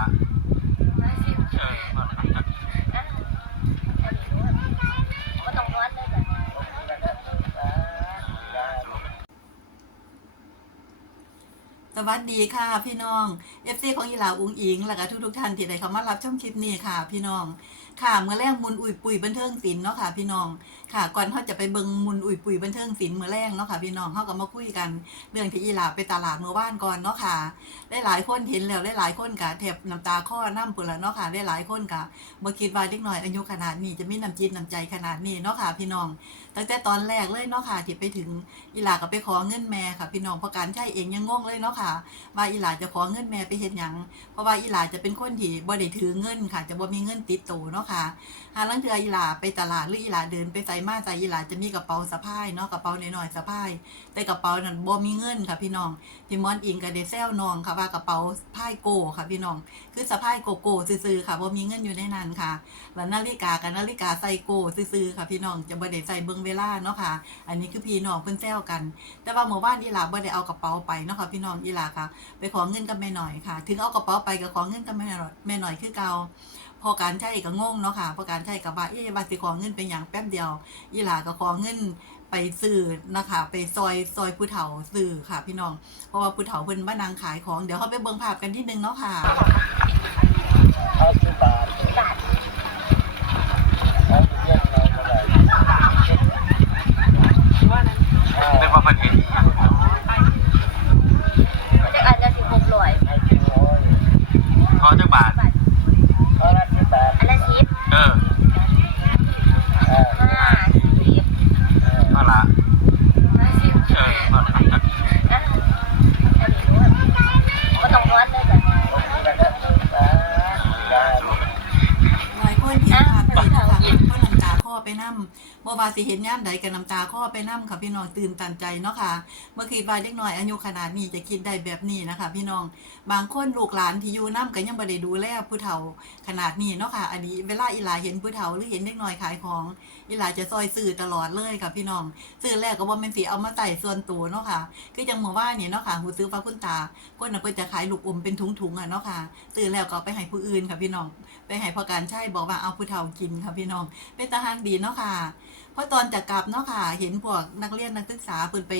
าสิเออพอละอะอันนี้รู้ว่าต้องวัดเลยจ้ะสวัสดีค่ะพี่น้องเอฟซีของยีหลาอุงอิง แล้วก็ทุกทุกท่านที่ได้เข้ามารับชมคลิปนี้ค่ะ พี่น้อง ค่ะเมื่อแรกมุนอุ่ยปุ๋ยบันเทิงศิลป์เนาะค่ะ พี่น้องค่ะ ก่อนเขาจะไปเบิงมุนอุ่ยปุ๋ยบันเทิงศิลป์เมื่อแรกเนาะค่ะ พี่น้องเขาก็มาคุยกัน เรื่องที่อีหลาไปตลาดเมื่อวานก่อนเนาะค่ะได้หลายคนเห็นแล้วได้หลายคนกะแถบน้ำตาข้อน้ำปุ่นละเนาะค่ะได้หลายคนกะบ่คิดว่าเด็กน้อยอายุขนาดนี้จะมีน้ำจิตน้ำใจขนาดนี้เนาะค่ะ พี่น้อง ตั้งแต่ตอนแรกเลยเนาะค่ะที่ไปถึงอีหลาก็ไปขอเงินแม่ค่ะ พี่น้องเพราะการใช้เองยังงงเลยเนาะค่ะว่าอีหลาจะขอเงินแม่ไปเฮ็ดหยังเพราะว่าอีหลาจะเป็นคนที่บ่ได้ถือเงินค่ะ จะบ่มีเงินติดตัวเนาะค่ะหาลังเทืออีหลาไปตลาดหรืออีหลาเดินไปไสมาไสอีหลาจะมีกระเป๋าสะพายเนาะกระเป๋าน้อยๆสะพาย แต่กระเป๋านั้นบ่มีเงินค่ะพี่น้องพี่มอนอิงก็ได้แซวน้องค่ะว่ากระเป๋าพายโกค่ะพี่น้อง คือสะพายโกโก้ซื่อๆค่ะบ่มีเงินอยู่ในนั้นค่ะ แล้วนาฬิกากับนาฬิกาใส่โกซื่อๆค่ะพี่น้องจะบ่ได้ใส่เบิ่งเวลาเนาะค่ะ อันนี้คือพี่น้องเพิ่นแซวกัน แต่ว่าเมื่อวานอีหลาบ่ได้เอากระเป๋าไปเนาะค่ะพี่น้องอีหลาค่ะ ไปขอเงินกับแม่หน่อยค่ะ ถึงเอากระเป๋าไปก็ขอเงินกับแม่หน่อยแม่หน่อยคือเก่า อการใช้ก็งงเนาะค่ะพอการใช้ก็ว่าเอ๊ะว่าสิขอเงินเป็นหยังแป๊บเดียวอีหลาก็ขอเงินไปซื้อนะคะ ไปซอยซอยผู้เฒ่าซื้อค่ะ พี่น้อง เพราะว่าผู้เฒ่าเพิ่นมานางขายของเดี๋ยวเขาไปเบิ่งภาพกันนิดนึงเนาะค่ะห้าสิบบาทบาทแล้วเรียกเราเท่าไหร่ห้าเป็นว่าเพิ่นเห็น จะอาจจะสิบหกร้อย ให้กินร้อย ขอจักบาท บาท ห้าสิบบาท อันละสิบ เออ ห้า ห้าสิบ พอละ มาสิ เออพอละ อะอันนี้รู้ว่าต้องวัดเลยจ้ะ ผมกินแล้วก็ตื่นมาได้ หลายคนเห็นภาพนี้นะคะก็น้ำตาคลอไปนํบ่ว่า สิเห็นย่ามใดกัน้ำตาข้อไปน้ำค่ะพี่น้องตื่นตันใจเนาะค่ะ เมื่อคิดวัยเด็กน้อยอายุขนาดนี้จะคิดได้แบบนี้นะคะ พี่น้องบางคนลูกหลานที่อยู่นํก็ยังบ่ได้ดูแลผู้เฒ่าขนาดนี้เนาะค่ะอันนี้เวลาอีหลาเห็นผู้เฒ่าหรือเห็นเด็กน้อยขายของ อีหลาจะซอยซื้อตลอดเลยค่ะพี่น้องซื้อแรกก็บ่แม่นสิเอามาใส่ส่วนตัวเนาะค่ะคือจังเมื่อวานนี่เนาะค่ะหูซื้อฟ้าคุณตาคนน่ะเพิ่นจะขายลูกอมเป็นถุงๆอะเนาะค่ะซื้อแล้วก็ไปให้ผู้อื่นค่ะพี่น้อง ไปให้พอการใช้บอกว่าเอาผู้เฒ่ากินค่ะพี่น้องเป็นตาหางดีเนาะค่ะเพราะตอนจะกลับเนาะค่ะ เห็นพวกนักเรียนนักศึกษาเปิดไป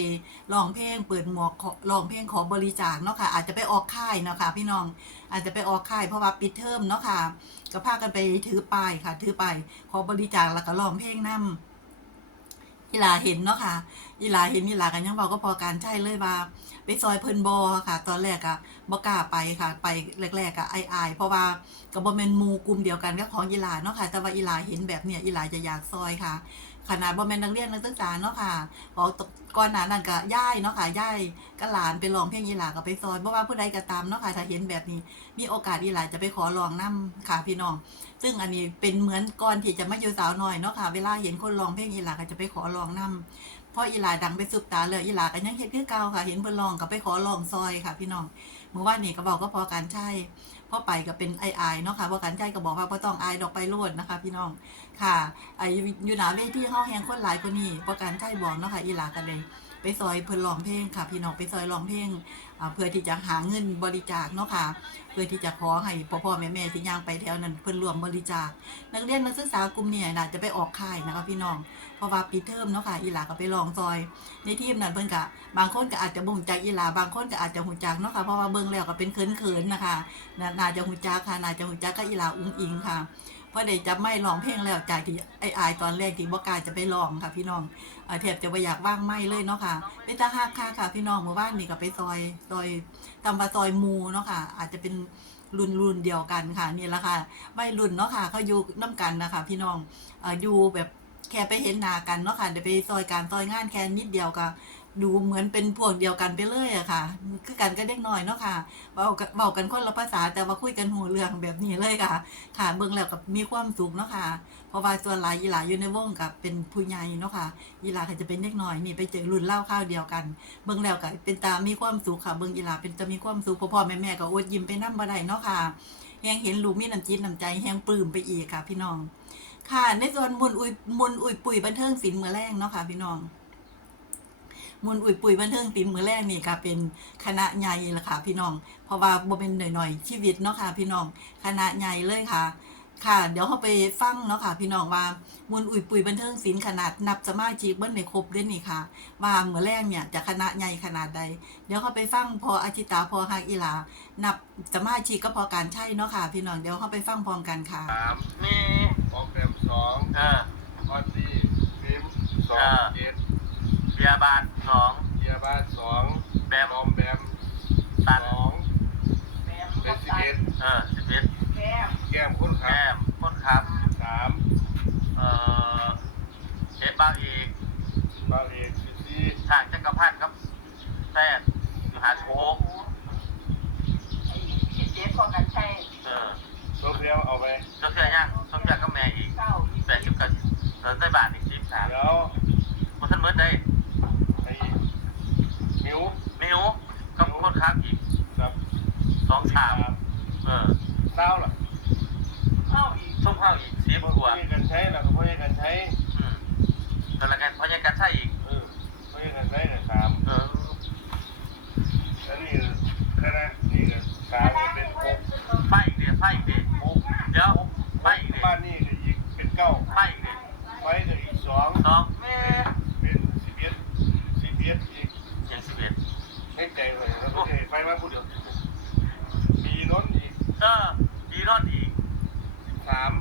ร้องเพลงเปิดหมวกขอร้องเพลงขอบริจาคเนาะค่ะ อาจจะไปออกค่ายเนาะค่ะ พี่น้องอาจจะไปออกค่ายเพราะว่าปิดเทอมเนาะค่ะ ก็พากันไปถือป้ายค่ะ ถือป้ายขอบริจาคแล้วก็ร้องเพลงนํอีหลาเห็นเนาะค่ะอีหลาเห็นอีหลากันยังบอกก็พอการใช่เลยว่า ไปซอยเพิ่นบอค่ะ ตอนแรกอะบอกล้าไปค่ะ ไปแรกๆอะอายๆเพราะว่ากับบอมเมนมูกลุ่มเดียวกันก็ของอีหลาเนาะค่ะ แต่ว่าอีหลาเห็นแบบเนี้ยอีหลาจะอยากซอยค่ะ ขนาดบ่แม่นนักเรียนนักศึกษาเนาะค่ะพอก่อนหน้านั้นก็ย่ายเนาะค่ะย่ายก็หลานไปร้องเพลงอีหลาก็ไปซอยบ่ว่าผู้ใดก็ตามเนาะค่ะถ้าเห็นแบบนี้ มีโอกาสอีหลาจะไปขอร้องนํค่ะพี่น้อง ซึ่งอันนี้เป็นเหมือนก่อนที่จะมาอยู่สาวน้อยเนาะค่ะ เวลาเห็นคนร้องเพลงอีหลาก็จะไปขอร้องนํพออีหลาดังไปสุบตาเลยอีหลาก็ยังเฮ็ดคือเก่าค่ะ เห็นเพิ่นร้องก็ไปขอร้องซอยค่ะ พี่น้อง มื่อวานนี่ก็บอกก็พอการใช้พอไปก็เป็นไอไอเนาะค่ะพอการใช้ก็บอกว่าบ่ต้องไอดอกไปโลดนะคะ พี่น้องค่ะไออยู่หนาเวทีเฮาแหงคนหลายคนนี่พอการใช้บอกเนาะค่ะอีหลากันเลย ไปซอยเพิ่นร้องเพลงค่ะ พี่น้องไปซอยร้องเพลงเพื่อที่จะหาเงินบริจาคเนาะค่ะ เพื่อที่จะขอให้พ่อพ่อแม่แม่ที่ย่างไปแถวนั้นเพิ่นรวมบริจาค นักเรียนนักศึกษากลุ่มเนี่ยน่าจะไปออกค่ายนะคะพี่น้องเพราะว่าปีเทอมเนาะค่ะอีหลาก็ไปลองซอย ในทีมนั้นเพิ่อนก็บางคนก็อาจจะบ่ฮู้จักอีหลาบางคนก็อาจจะฮู้จักเนาะค่ะเพราะว่าเบิ่งแล้วก็เป็นเขินๆนะคะน่าจะฮู้จักค่ะน่าจะฮู้จักกับอีหลาอุ้งอิงค่ะ พราะได้จับไม้ร้องเพลงแล้วจากที่ไอ้อายตอนแรกที่บ่กล้าจะไปร้องค่ะ พี่น้องเอ่อแทบจะบ่อยากว่างไม้เลยเนาะค่ะเป็นตาฮักค่ะค่ะ พี่น้องเมื่อวานนี่ก็ไปซอยซอยตำว่าซอยมูเนาะค่ะ อาจจะเป็นรุ่นรุ่นเดียวกันค่ะนี่แหละค่ะไม่รุ่นเนาะค่ะเขาอยู่น้กันนะคะพี่น้องอออยู่แบบแค่ไปเห็นหน้ากันเนาะค่ะเดี๋ยวไปซอยการซอยงานแค่นิดเดียวก็ ดูเหมือนเป็นพวกเดียวกันไปเลยอะค่ะ คือกันก็เด็กน้อยเนาะค่ะเบาเบากันคนละภาษาแต่ว่าคุยกันหูเรื่องแบบนี้เลยค่ะ ค่ะเบิ่งแล้วกับมีความสุขเนาะค่ะ เพราะว่าส่วนหลายอีหลาอยู่ในวงกับเป็นผู้ใหญ่เนาะค่ะอีหลาก็จะเป็นเด็กน้อยนี่ไปเจอรุ่นเล่าข้าวเดียวกัน เบิ่งแล้วก็เป็นตามีความสุขค่ะ เบิ่งอีหลาเป็นจะมีความสุขพ่อพ่อแม่แม่ก็อดยิ้มไปนำบ่ได้เนาะค่ะแฮงเห็นลูกมีน้ำจิตน้ำใจแฮงปลื้มไปอีกค่ะ พี่น้อง ค่ะในส่วนมุนอุยมุนอุยปุ๋ยบันเทิงศิลป์มื้อแรงเนาะค่ะ พี่น้อง มุนอุ่ยปุ๋ยบันเทิงติมมือแรกนี่ก็เป็นคณะใหญ่ละค่ะพี่น้อง เพราะว่าบ่เป็นหน่อยๆชีวิตเนาะค่ะ พี่น้องคณะใหญ่เลยค่ะ ค่ะ เดี๋ยวเราไปฟังเนาะค่ะ พี่น้องว่ามุนอุ่ยปุ๋ยบันเทิงศิลป์ขนาดนับสมาชิกเบิ้ลในครบด้นี่ค่ะ ว่าเมื่อแรกเนี่ยจะคณะใหญ่ขนาดใด เดี๋ยวเขาไปฟังพออาจิตาพอฮักอีลา นับสมาชิกก็พอการใช่เนาะค่ะ พี่น้องเดี๋ยวเขาไปฟังพร้อมกันค่ะสามมีออกแรมสองเออ ออซี่ฟิล์มสอง อ่า เจ็ด เบียร์บาทสอง เบียร์บ้านสอง แบม บอมแบม ตัน สองเป็นสิบเอ็ด เออสิบเอ็ด แก้มคนขั แก้ บ มคนขับ สาม เอ่อเอ็ด บางเอกบางเอกสิบสี่ทางจักรพันธ์ครับแท้มหาโชคเจ๊พอกันใช่เออโซเฟียเอาไปเจ้าเสียยังต้องเสียก็แม่อีกแปดสิบกันเดินได้บาทอีกสิบสามแล้วมันทันเมื่อได้ไอ้มิวมิวกับคนขับอีกกับสองสามเออเต้าล่ะเข้าอีกส้มข้าวอีกสิบพ่กว่ากันใช้ล่ะก็พ่อกันใช้แต่ละกันเพราะยังการใช่ อีกเออพ่อกันใช้กับสาม เออ อันนี้คณะนี่ก็สามก็เป็นหก ไฟอีกเดียวไฟอีกเดียวเดี๋ยวไฟอีกเดียว บ้านนี่ก็อีกเป็นเก้า ไฟอีกเดียว ไฟก็อีกสอง สองเม เป็นสิบเอ็ดสิบเอ็ดอีก ยังสิบเอ็ด ให้ใจเลยแล้วก็ไฟมาพูดเดียวมีน้นอีก เออดีรอดอีก สาม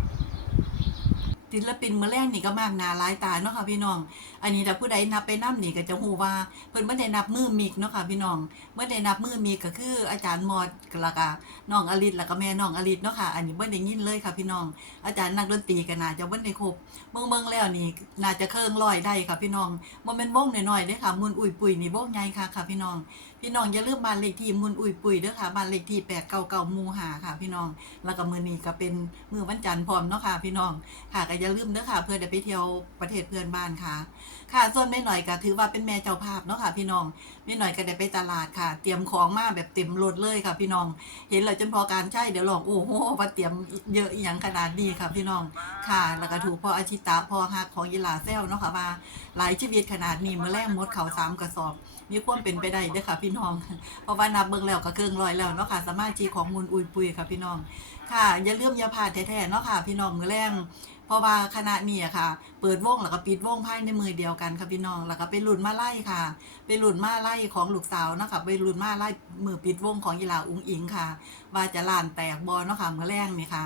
ศิลปินเมื่อแรกนี่ก็มากหนาหลายตาเนาะค่ะพี่น้อง อันนี้ถ้าผู้ใดนับไปนับนี่ก็จะฮู้ว่าเพิ่นบ่ได้นับมือมิกเนาะค่ะพี่น้องเมื่อได้นับมือมิกก็คืออาจารย์มอดแล้วก็น้องอลิศแล้วก็แม่น้องอลิศเนาะค่ะ อันนี้บ่ได้ยินเลยค่ะพี่น้อง อาจารย์นักดนตรีก็น่าจะบ่ได้ครบเบิ่งเบิ่งแล้วนี่น่าจะเครื่องร้อยได้ค่ะพี่น้องบ่แม่นวงหน้อยๆเด้ค่ะมุนอุ้ยปุยนี่วงใหญ่ค่ะค่ะพี่น้อง พี่น้องอย่าลืมบ้านเลขที่มุนอุ้ยปุยเด้อค่ะบ้านเลขที่899หมู่5ค่ะ พี่น้อง แล้วก็มือนี้ก็เป็นมือวันจันทร์พร้อมเนาะค่ะ พี่น้องค่ะก็อย่าลืมเด้อค่ะ เพื่อจะไปเที่ยวประเทศเพื่อนบ้านค่ะ ค่ะส่วนแม่หน่อยก็ถือว่าเป็นแม่เจ้าภาพเนาะค่ะ พี่น้องแม่หน่อยก็ได้ไปตลาดค่ะ เตรียมของมาแบบเต็มรถเลยค่ะ พี่น้อง เห็นเลยจนพอการใช้เดี๋ยวลองโอ้โหว่าเตรียมเยอะอย่างขนาดนี้ค่ะ พี่น้องค่ะ แล้วก็ถูกพ่ออาชิตะพ่อฮักของยีหลาแซวเนาะค่ะว่าหลายชีวิตขนาดนี้มื้อแรกมดเขาสามกระสอบมีความเป็นไปได้เด้อค่ะ พี่น้อง เพราะว่านับเบิ่งแล้วก็เกินร้อยแล้วเนาะค่ะสามารถจีของมูลอุยปุยค่ะพี่น้อง ค่ะ อย่าลืมอย่าพลาดแท้ๆเนาะค่ะ พี่น้องมื้อแรง เพราะว่าคณะนี้อะค่ะ เปิดวงแล้วก็ปิดวงภายในมือเดียวกันค่ะพี่น้องแล้วก็ไปรุ่นมาไล่ค่ะ ไปรุ่นมาไล่ของลูกสาวนะคะไปรุ่นมาไล่มือปิดวงของยีลาอุ้งอิงค่ะ ว่าจะล้านแตกบอเนาะค่ะมื้อแรงนี่ค่ะ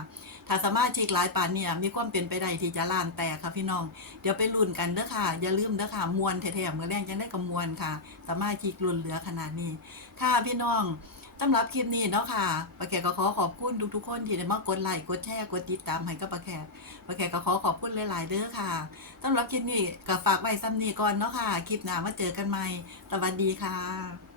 ถ้าสามารถชิกหลายปานเนี่ยมีความเป็นไปได้ที่จะล้านแตกค่ะพี่น้อง เดี๋ยวไปรุ่นกันเด้อค่ะ อย่าลืมเด้อค่ะมวนแท้ๆมื้อแรงจังได้กับมวนค่ะ สามารถชิกรุ่นเหลือขนาดนี้ ค่ะพี่น้อง สำหรับคลิปนี้เนาะค่ะปาแขกก็ขอขอบคุณทุกๆคนที่ได้มากดไลค์ กดแชร์ กดติดตามให้กับปาแขกปาแขกก็ขอขอบคุณหลายๆเด้อค่ะสำหรับคลิปนี้ก็ฝากไว้ซ้ำนี้ก่อนเนาะค่ะ คลิปหน้ามาเจอกันใหม่ สวัสดีค่ะ